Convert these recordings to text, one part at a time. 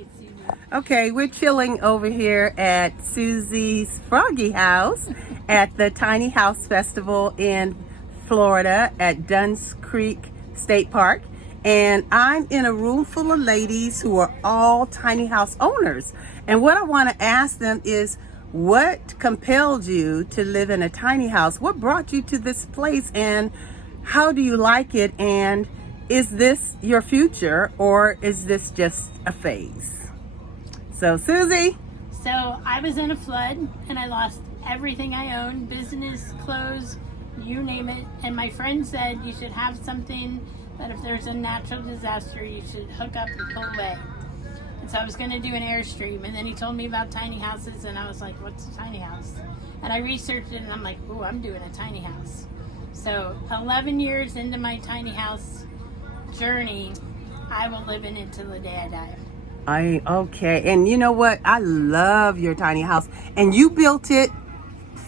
you, Suzy. Okay, we're chilling over here at Suzy's Froggy House at the Tiny House Festival in Florida at Dunn's Creek State Park. And I'm in a room full of ladies who are all tiny house owners. And what I want to ask them is, what compelled you to live in a tiny house? What brought you to this place, and how do you like it? And is this your future, or is this just a phase? So, Suzy. So I was in a flood and I lost everything I owned, business, clothes, you name it. And my friend said you should have something that if there's a natural disaster, you should hook up and pull away. And so I was going to do an Airstream, and then he told me about tiny houses, and I was like, what's a tiny house? And I researched it, and I'm like, ooh, I'm doing a tiny house. So 11 years into my tiny house journey, I will live in it till the day I die. Okay, and you know what? I love your tiny house, and you built it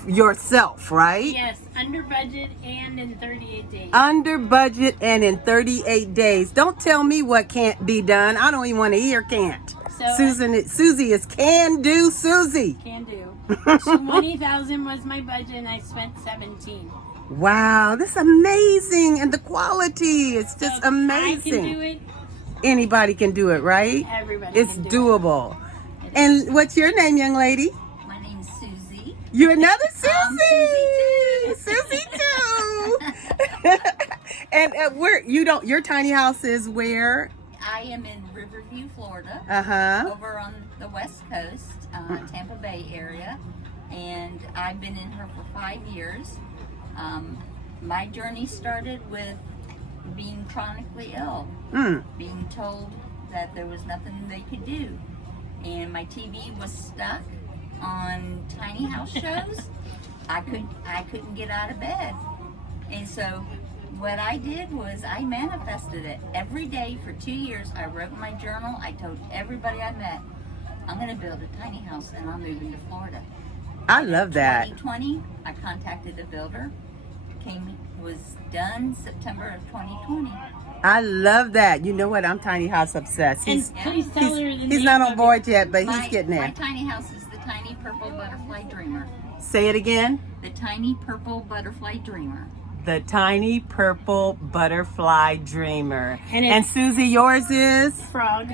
yourself, right? Yes, under budget and in 38 days. Under budget and in 38 days. Don't tell me what can't be done. I don't even want to hear can't. So, Suzy is can do Suzy. Can do. 20,000 was my budget, and I spent 17. Wow, this is amazing, and the quality is just So amazing. I can do it. Anybody can do it, right? Everybody It's can do doable. It And what's your name, young lady? My name's Suzy. You're another Suzy. I'm Suzy too. And your tiny house is where? I am in Riverview, Florida, Uh-huh. over on the West Coast, Tampa Bay area, and I've been in her for 5 years. My journey started with being chronically ill, being told that there was nothing they could do, and my TV was stuck on tiny house shows. I couldn't get out of bed, and so what I did was I manifested it every day for 2 years. I wrote in my journal. I told everybody I met, I'm going to build a tiny house and I'm moving to Florida. I love that. 2020, I contacted the builder. Was done September of 2020. I love that. You know what? I'm tiny house obsessed. And please tell her the He's name not on of board yet, but My he's getting My there. tiny house is the Tiny Purple Butterfly Dreamer. Say it again. The Tiny Purple Butterfly Dreamer. The Tiny Purple Butterfly Dreamer. And And Suzy, yours is Frog.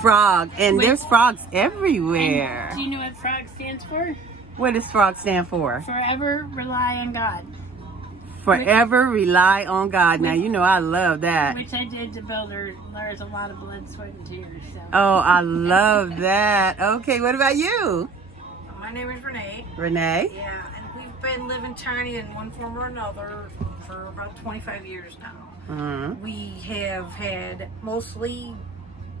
Frog. And Wait. there's frogs And everywhere. do you know what frog stands for? What does frog stand for? Forever rely on God. Forever rely on God. Now, you know I love that. Which I did to build her. There's a lot of blood, sweat, and tears. So. Oh, I love that. Okay, what about you, My name is Renee. Renee? Yeah, and we've been living tiny in one form or another for about 25 years now. Mm-hmm. We have had mostly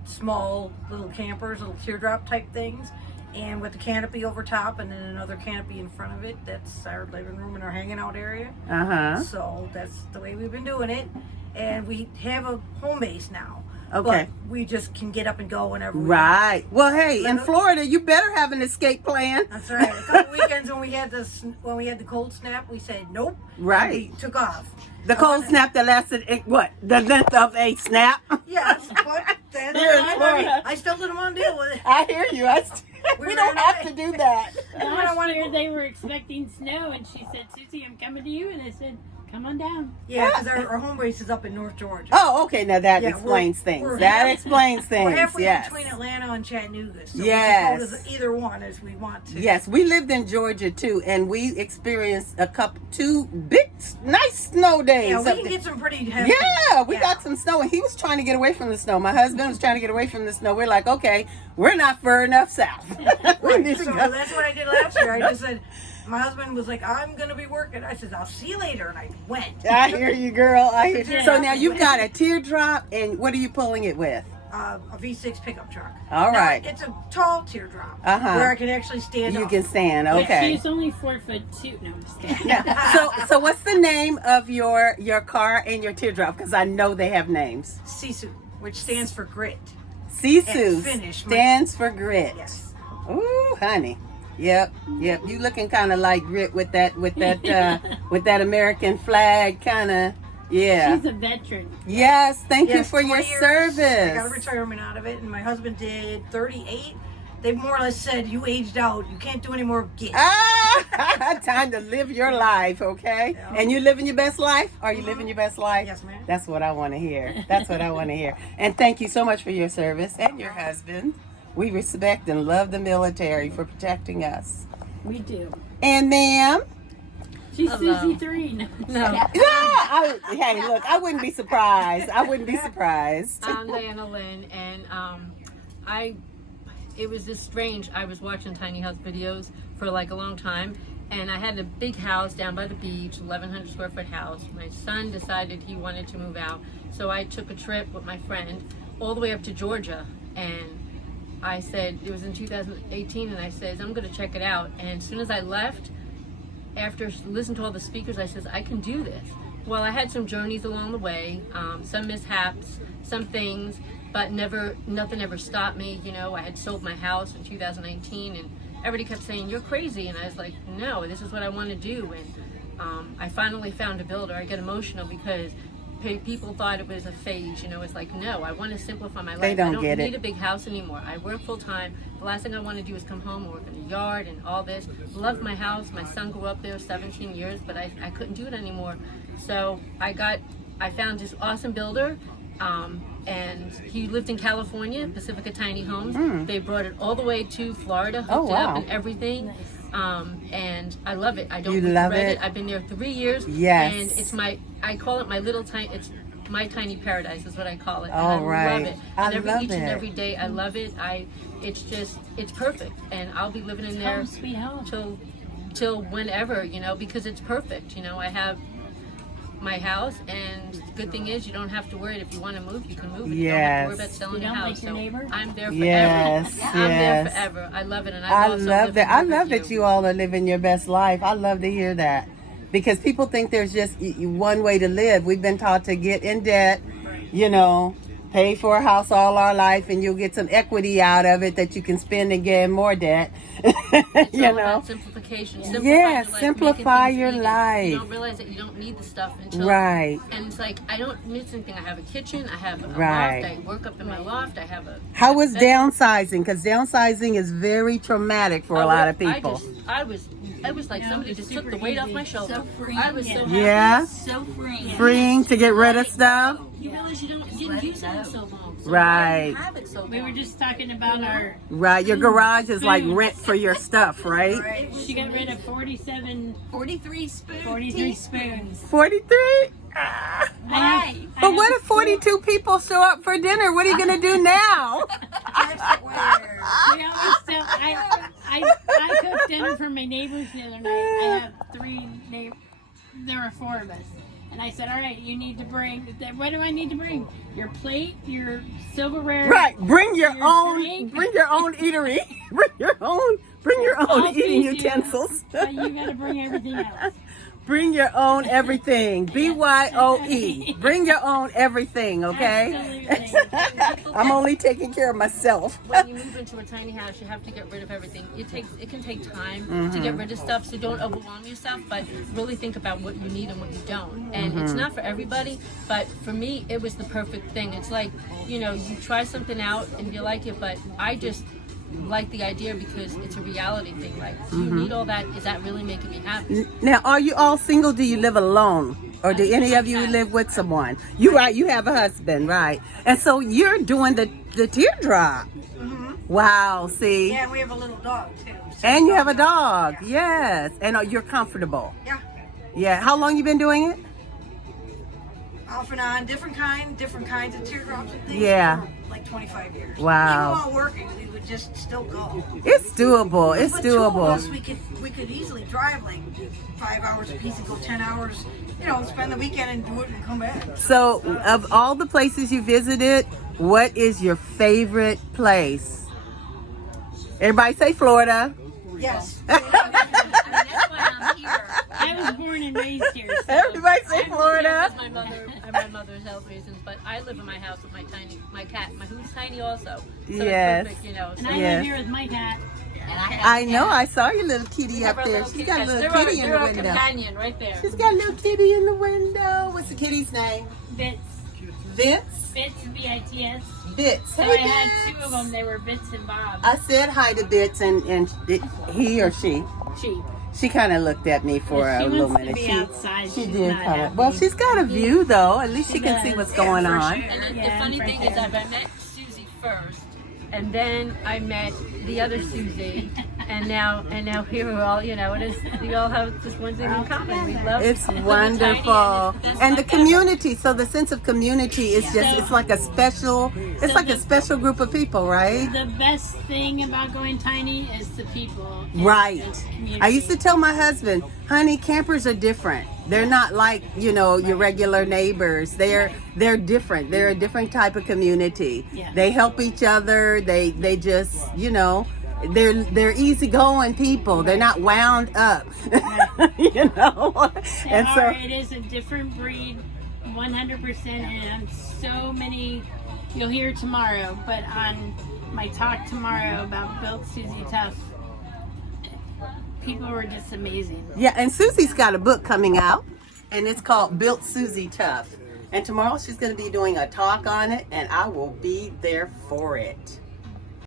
small little campers, little teardrop type things, and with the canopy over top and then another canopy in front of it. That's our living room and our hanging out area. Uh-huh. So that's the way we've been doing it. And we have a home base now. Okay. But we just can get up and go whenever we want. Right. Well, hey, in Florida, you better have an escape plan. That's right. A couple weekends when we had the cold snap, we said nope. Right. And we took off. The cold snap that lasted, what? The length of a snap? Yes, but that's Here in fine. Florida. I still didn't want to deal with it. I hear you. We don't have to do that. Last year they were expecting snow, and she said, Suzy, I'm coming to you. And I said, come on down. Yeah, because our home base is up in North Georgia. Oh, okay. Now that Yeah, explains we're things. That half- explains things. We're halfway Yes. between Atlanta and Chattanooga, so Yes. we can go to either one as we want to. Yes, we lived in Georgia too, and we experienced two big, nice snow days. Yeah, we up can there. get some pretty heavy. Yeah, we got some snow, and he was trying to get away from the snow. My husband was trying to get away from the snow. We're like, okay, we're not far enough south. We need to So go. that's what I did last year. I just said, my husband was like, I'm going to be working. I said, I'll see you later. And I went. I hear you, girl. I hear. Yeah. So now you've got a teardrop, and what are you pulling it with? A V6 pickup truck. All Now, right. it's a tall teardrop Uh-huh. where I can actually stand You up. can stand. Okay. She's only 4'2". No, I'm just kidding. Yeah. So what's the name of your car and your teardrop? Because I know they have names. Sisu, which stands for grit. Sisu And finish, my- stands for grit. Yes. Ooh, honey. Yep. You looking kind of like grit with that with that American flag kind of Yeah. She's a veteran. Yes, thank you Yes, for your 20 years. service. I got a retirement out of it, and my husband did 38. They more or less said, you aged out. You can't do any more gigs. Time to live your life, okay? Yeah. And you living your best life? Are you living your best life? Yes, ma'am. That's what I want to hear. That's what I want to hear. And thank you so much for your service and your husband. We respect and love the military for protecting us. We do. And ma'am? She's Hello. Suzy 3. No. Yeah, hey, look, I wouldn't be surprised. I wouldn't be surprised. I'm Diana Lynn, and it was just strange. I was watching tiny house videos for like a long time, and I had a big house down by the beach, 1,100 square foot house. My son decided he wanted to move out, so I took a trip with my friend all the way up to Georgia, and I said, it was in 2018, and I said, I'm going to check it out. And as soon as I left, after listening to all the speakers, I says, I can do this. Well, I had some journeys along the way, some mishaps, some things, but nothing ever stopped me. You know, I had sold my house in 2019, and everybody kept saying, you're crazy. And I was like, no, this is what I want to do. And I finally found a builder. I get emotional because people thought it was a phase. You know, it's like, no, I want to simplify my life. They don't I get don't it. need a big house anymore. I work full time. The last thing I want to do is come home and work in the yard and all this. Love my house. My son grew up there 17 years, but I couldn't do it anymore. So I found this awesome builder, and he lived in California, Pacifica Tiny Homes. They brought it all the way to Florida, hooked it wow. up and everything. And I love it. I don't You regret love it? I've been there 3 years. Yes. And it's I call it my little tiny, it's my tiny paradise is what I call it. And All I right. love it. I And love each and it. every day I love it. It's perfect. And I'll be living in there Home sweet home. till whenever, you know, because it's perfect. You know, I have my house, and good thing is you don't have to worry. If you want to move, you can move. And you don't have to worry Yes. about selling You your don't house. like your neighbor? I'm there forever. Yes, I'm there yes. forever. I love it, and I also love live that. in I love Riverview. that you all are living your best life. I love to hear that because people think there's just one way to live. We've been taught to get in debt, you know, pay for a house all our life, and you'll get some equity out of it that you can spend and get in more debt. It's you all know, about simplification. Simplify Yes, your life, simplify making things your easy. life. You don't realize that you don't need the stuff until Right. And it's like I don't miss anything. I have a kitchen. I have a Right. loft. I work up in my loft. I have a. how was bedroom. downsizing? Because downsizing is very traumatic for a lot of people. I was like somebody it's just took super the weight off easy. my shoulder. So freeing. I was so happy. Yeah, So freeing. freeing to get rid of stuff. You realize you didn't let use it it in go. so long. So Right. why do you have it so long? We were just talking about our. Right, your garage is like rent for your stuff, right? Right. She got rid of 43 spoons. 43 spoons. 43? Why? But what if 42 people show up for dinner? What are you going to do now? Tupperware. We always tell, I cooked dinner for my neighbors the other night. I have 3 neighbors. There were 4 of us. And I said, all right, you need to bring, what do I need to bring? Your plate, your silverware. Right, bring your Your own drink. eatery. bring your own I'll eating feed you, utensils. But you got to bring everything else. Bring your own everything. BYOE. Bring your own everything, okay? Absolutely. I'm only taking care of myself. When you move into a tiny house, you have to get rid of everything. It can take time to get rid of stuff, so don't overwhelm yourself, but really think about what you need and what you don't. And it's not for everybody, but for me, it was the perfect thing. It's like, you know, you try something out and you like it, but I just like the idea because it's a reality thing. Like, do you need all that? Is that really making me happy? Now, are you all single? Do you live alone? Or do any of you live with someone? You right, you have a husband, right? And so you're doing the teardrop. Wow, see? Yeah, and we have a little dog too. So And you have a dog, yes. And you're comfortable. Yeah. Yeah. How long you been doing it? Off and on, different kinds of teardrops and things. Yeah. For like 25 years. Wow. Even while working, we would just still go. It's doable. It's But 2 of us, doable. we could easily drive like 5 hours a piece and go 10 hours. You know, spend the weekend and do it and come back. So, of all the places you visited, what is your favorite place? Everybody say Florida. Yes. I mean, that's why I'm here. I was born and raised here. So Everybody say Yeah, Florida. that's my mother's health reasons, but I live in my house with my cat, who's tiny also. So Yes. it's perfect, you know. and So I Yes. live here with my cat. And I have I know. cat. I saw your little kitty up Our there. little She's got a kitty. little They're kitty in our the window. companion right there. She's got a little kitty in the window. What's the kitty's name? Bits. Vince? Bits, B-I-T-S. Bits. So Hey, I had Bits. 2 of them. They were Bits and Bob. I said hi to Bits, and he or she. She kind of looked at me for Yeah, a she little wants to minute. be outside. She She's did not kind of. happy. Well, she's got a view though. At least she can see does. what's going on. And Yeah, the funny fresh thing is, air. I met Suzy first, and then I met the other Suzy, and now here we all, you know, we all have just one thing in common. We love It's Tiny, wonderful, it's and the like community. So the sense of community is just. So- It's like a special. It's So like a the- special group of people, right? The best thing about going tiny is the people. and Right. the community. I used to tell my husband, honey, campers are different. They're not like, you know, your regular neighbors. They're different. They're a different type of community. Yeah. They help each other. They just, you know, they're easygoing people. They're not wound up. You know. They And are, so it is a different breed, 100%, and so many, you'll hear tomorrow, but on my talk tomorrow about Built Suzy Tough, people were just amazing. yeah, and Susie's got a book coming out, and it's called Built Suzy Tough. And tomorrow she's going to be doing a talk on it, and I will be there for it.